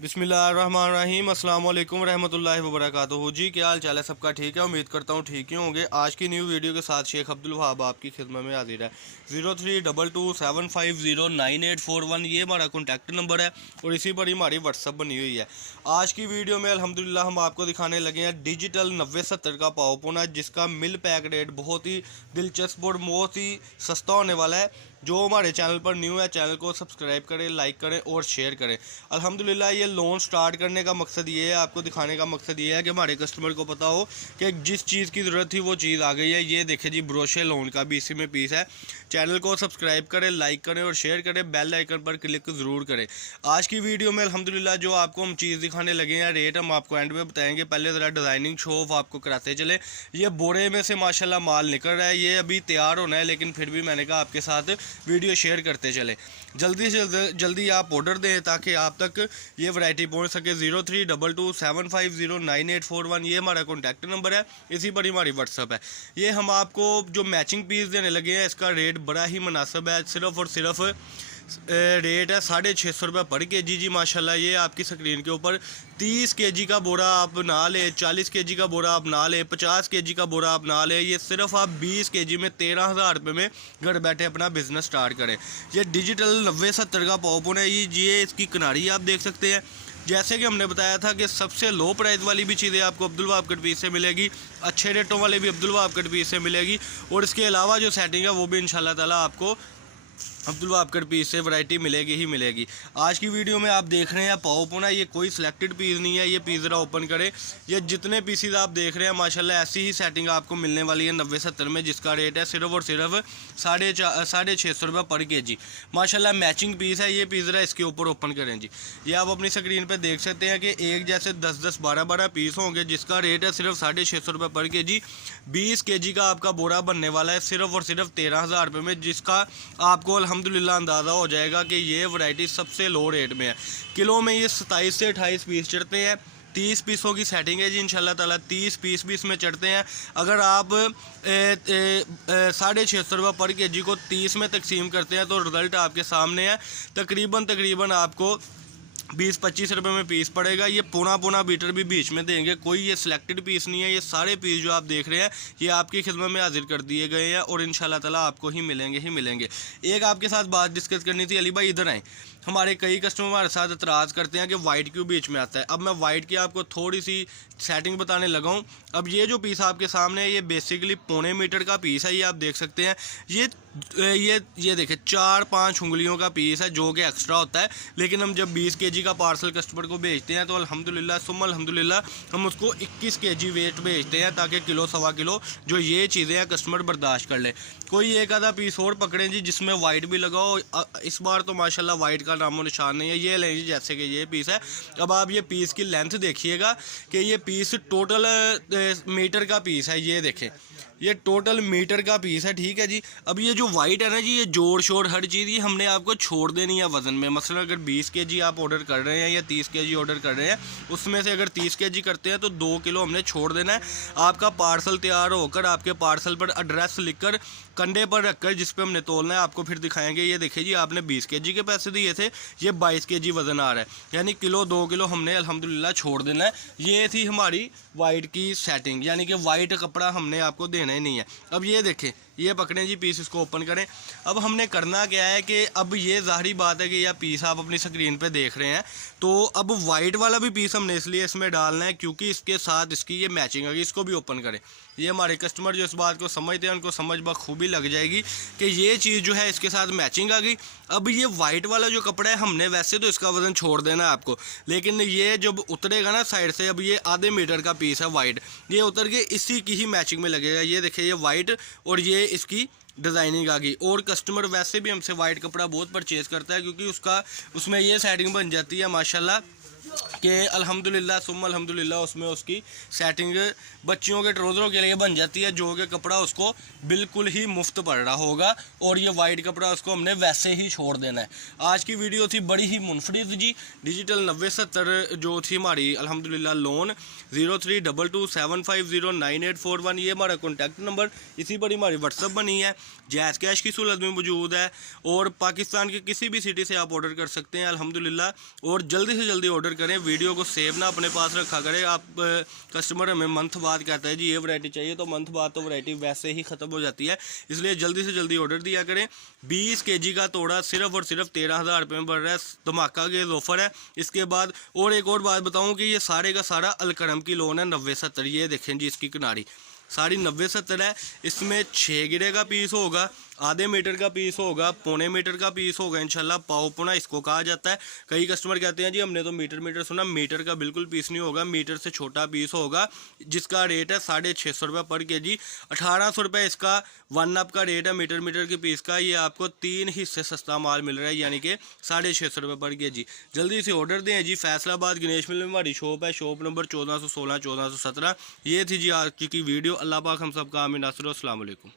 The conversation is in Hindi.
बिस्मिल्लाहिर्रहमानिर्रहीम अस्सलाम वालेकुम रहमतुल्लाहि व बरकातुहू। जी क्या हाल चाल है सबका? ठीक है, उम्मीद करता हूँ ठीक ही होंगे। आज की न्यू वीडियो के साथ शेख अब्दुल वहाब आपकी खिदमत में हाजिर है। 032275098841 ये हमारा कॉन्टैक्ट नंबर है और इसी पर ही हमारी व्हाट्सअप बनी हुई है। आज की वीडियो में अल्हम्दुलिल्लाह हम आपको दिखाने लगे हैं डिजिटल 9070 का पावर पोना, जिसका मिल पैक रेट बहुत ही दिलचस्प और बहुत ही सस्ता होने वाला है। जो हमारे चैनल पर न्यू है, चैनल को सब्सक्राइब करें, लाइक करें और शेयर करें। अल्हम्दुलिल्लाह ये लोन स्टार्ट करने का मकसद ये है, आपको दिखाने का मकसद ये है कि हमारे कस्टमर को पता हो कि जिस चीज़ की ज़रूरत थी वो चीज़ आ गई है। ये देखें जी, ब्रोशे लोन का भी इसी में पीस है। चैनल को सब्सक्राइब करें, लाइक करें और शेयर करें, बेल आइकन पर क्लिक ज़रूर करें। आज की वीडियो में अल्हम्दुलिल्लाह जो आपको हम चीज़ दिखाने लगे हैं, रेट हम आपको एंड में बताएंगे। पहले ज़रा डिज़ाइनिंग शो ऑफ आपको कराते चले। ये बोरे में से माशाल्लाह माल निकल रहा है, ये अभी तैयार होना है, लेकिन फिर भी मैंने कहा आपके साथ वीडियो शेयर करते चले। जल्दी से जल्दी आप ऑर्डर दें ताकि आप तक ये वैरायटी पहुंच सके। 032275098841 ये हमारा कॉन्टैक्ट नंबर है, इसी पर ही हमारी व्हाट्सअप है। ये हम आपको जो मैचिंग पीस देने लगे हैं, इसका रेट बड़ा ही मुनासिब है। सिर्फ और सिर्फ रेट है 650 रुपये पर केजी जी। माशाल्लाह ये आपकी स्क्रीन के ऊपर 30 केजी का बोरा आप ना ले, 40 केजी का बोरा आप ना ले, 50 केजी का बोरा आप ना ले। ये सिर्फ आप 20 केजी में 13,000 रुपये में घर बैठे अपना बिजनेस स्टार्ट करें। ये डिजिटल 9070 का पॉपन है। ये इसकी किनारी आप देख सकते हैं। जैसे कि हमने बताया था कि सबसे लो प्राइस वाली भी चीज़ें आपको अब्दुल वहाब कट पीस से मिलेगी, अच्छे रेटों वाले भी अब्दुल वहाब कट पीस से मिलेगी, और इसके अलावा जो सेटिंग है वो भी इंशाल्लाह ताला आपको अब्दुल वहाब कट पीस से वैरायटी मिलेगी ही मिलेगी। आज की वीडियो में आप देख रहे हैं पाव पोना, ये कोई सिलेक्टेड पीस नहीं है। ये पीस ज़रा ओपन करें। ये जितने पीसीज आप देख रहे हैं माशाल्लाह ऐसी ही सेटिंग आपको मिलने वाली है 9070 में, जिसका रेट है सिर्फ और सिर्फ 650 रुपये पर केजी। माशाल्लाह मैचिंग पीस है। ये पीस ज़रा इसके ऊपर ओपन करें जी। ये आप अपनी स्क्रीन पर देख सकते हैं कि एक जैसे 10-10, 12-12 पीस होंगे, जिसका रेट है सिर्फ 650 रुपये पर केजी। 20 केजी का आपका बोरा बनने वाला है सिर्फ और सिर्फ 13,000 रुपये में, जिसका आपको अल्हम्दुलिल्लाह अंदाज़ा हो जाएगा कि ये वैरायटी सबसे लो रेट में है। किलो में ये 27 से 28 पीस चढ़ते हैं। 30 पीसों की सेटिंग है जी इंशाल्लाह ताला। 30 पीस भी इसमें चढ़ते हैं। अगर आप 650 रुपये पर केजी को 30 में तकसीम करते हैं तो रिज़ल्ट आपके सामने है। तकरीबन आपको 20-25 रुपये में पीस पड़ेगा। ये पुना बीटर भी बीच में देंगे, कोई ये सिलेक्टेड पीस नहीं है। ये सारे पीस जो आप देख रहे हैं ये आपकी खिदमत में हाजिर कर दिए गए हैं और इंशाल्लाह ताला आपको ही मिलेंगे। एक आपके साथ बात डिस्कस करनी थी। अली भाई इधर आए। हमारे कई कस्टमर हमारे साथ एतराज़ करते हैं कि वाइट क्यों बीच में आता है। अब मैं वाइट की आपको थोड़ी सी सेटिंग बताने लगा हूँ। अब ये जो पीस आपके सामने है ये बेसिकली 0.25 मीटर का पीस है। ये आप देख सकते हैं। ये देखें 4-5 उंगलियों का पीस है जो कि एक्स्ट्रा होता है। लेकिन हम जब 20 केजी का पार्सल कस्टमर को भेजते हैं तो अल्हम्दुलिल्लाह सुम्मा अल्हम्दुलिल्लाह हम उसको 21 केजी वेट भेजते हैं, ताकि किलो सवा किलो जो ये चीज़ें हैं कस्टमर बर्दाश्त कर ले। कोई एक आधा पीस और पकड़ें जी जिसमें वाइट भी लगाओ। इस बार तो माशाल्लाह वाइट का नामो निशान नहीं है। ये लें जी, जैसे कि ये पीस है। अब आप ये पीस की लेंथ देखिएगा कि ये पीस टोटल मीटर का पीस है। ये देखें, ये टोटल मीटर का पीस है, ठीक है जी। अब ये जो वाइट है ना जी, ये जोड़ शोड़ हर चीज़ ये हमने आपको छोड़ देनी है वज़न में। मसलन अगर 20 केजी आप ऑर्डर कर रहे हैं या 30 केजी ऑर्डर कर रहे हैं, उसमें से अगर 30 केजी करते हैं तो 2 किलो हमने छोड़ देना है। आपका पार्सल तैयार होकर आपके पार्सल पर एड्रेस लिखकर कंधे पर रखकर जिस पे हमने तोलना है आपको फिर दिखाएंगे। ये देखिए जी, आपने 20 केजी के पैसे दिए थे, ये 22 केजी वज़न आ रहा है, यानी किलो 2 किलो हमने अल्हम्दुलिल्लाह छोड़ देना है। ये थी हमारी वाइट की सेटिंग, यानी कि वाइट कपड़ा हमने आपको देना ही नहीं है। अब ये देखें, ये पकड़ें जी पीस, इसको ओपन करें। अब हमने करना क्या है कि अब ये ज़ाहिरी बात है कि यह पीस आप अपनी स्क्रीन पे देख रहे हैं, तो अब वाइट वाला भी पीस हमने इसलिए इसमें डालना है क्योंकि इसके साथ इसकी ये मैचिंग आ गई। इसको भी ओपन करें। ये हमारे कस्टमर जो इस बात को समझते हैं उनको समझ बखूबी लग जाएगी कि ये चीज़ जो है इसके साथ मैचिंग आ गई। अब ये वाइट वाला जो कपड़ा है हमने वैसे तो इसका वज़न छोड़ देना है आपको, लेकिन ये जब उतरेगा ना साइड से, अब ये आधे मीटर का पीस है वाइट, ये उतर के इसी की ही मैचिंग में लगेगा। ये देखिए, ये वाइट और ये इसकी डिज़ाइनिंग आ गई। और कस्टमर वैसे भी हमसे वाइट कपड़ा बहुत परचेज़ करता है क्योंकि उसमें ये सेटिंग बन जाती है माशाल्लाह कि अल्हम्दुलिल्लाह सुम्मा अल्हम्दुलिल्लाह उसमें उसकी सेटिंग बच्चियों के ट्राउज़रों के लिए बन जाती है, जो कि कपड़ा उसको बिल्कुल ही मुफ्त पड़ रहा होगा और ये वाइट कपड़ा उसको हमने वैसे ही छोड़ देना है। आज की वीडियो थी बड़ी ही मुनफरिद जी, डिजिटल 9070 जो थी हमारी अल्हम्दुलिल्लाह लोन 032275098841, ये हमारा कॉन्टैक्ट नंबर, इसी पर हमारी व्हाट्सअप बनी है। जैज़ कैश की सूरत में मौजूद है और पाकिस्तान की किसी भी सिटी से आप ऑर्डर कर सकते हैं अल्हम्दुलिल्लाह। और जल्दी से जल्दी ऑर्डर करें, वीडियो को सेव ना अपने पास रखा करें। आप कस्टमर हमें मंथ बाद कहता है जी ये वैरायटी चाहिए, तो मंथ बाद तो वैरायटी वैसे ही ख़त्म हो जाती है, इसलिए जल्दी से जल्दी ऑर्डर दिया करें। 20 kg का तोड़ा सिर्फ और सिर्फ 13,000 रुपये में बढ़ रहा है, धमाका के ऑफर है। इसके बाद और एक और बात बताऊँ कि ये सारे का सारा अलकरम की लोन है 9070, ये देखें जी इसकी किनारी सारी 9070 है। इसमें 6 गिरे का पीस होगा, आधे मीटर का पीस होगा, पौने मीटर का पीस होगा, इंशाल्लाह पाव पुना इसको कहा जाता है। कई कस्टमर कहते हैं जी हमने तो मीटर सुना, मीटर का बिल्कुल पीस नहीं होगा, मीटर से छोटा पीस होगा, जिसका रेट है 650 रुपये पर केजी। 1800 रुपये इसका 1 अप का रेट है मीटर के पीस का। ये आपको 3 हिस्से सस्ता माल मिल रहा है, यानी कि 650 रुपये पर केजी। जल्दी से ऑर्डर दें जी। फैसलाबाद गणेश मिल में हमारी शॉप है, शॉप नंबर 1416 1417। ये थी जी आज की वीडियो। अल्लाह पाक हम सबका आमीन नासिर। अस्सलाम वालेकुम।